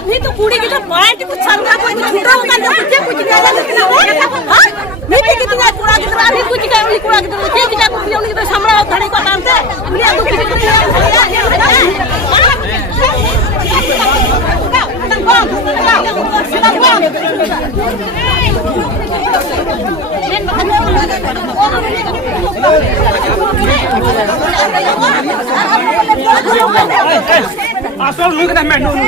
अभी तो कूड़ी की पॉइंट कुछ छलका कोई छूटा होगा ना कुछ नहीं आया लेकिन हां मैं भी कितना कूड़ा की तरह अभी कुछ का कूड़ा की तरह के क्या कुछ नहीं तो सामने धड़े को काम से हमने तो कुछ Asal lu kena main dulu.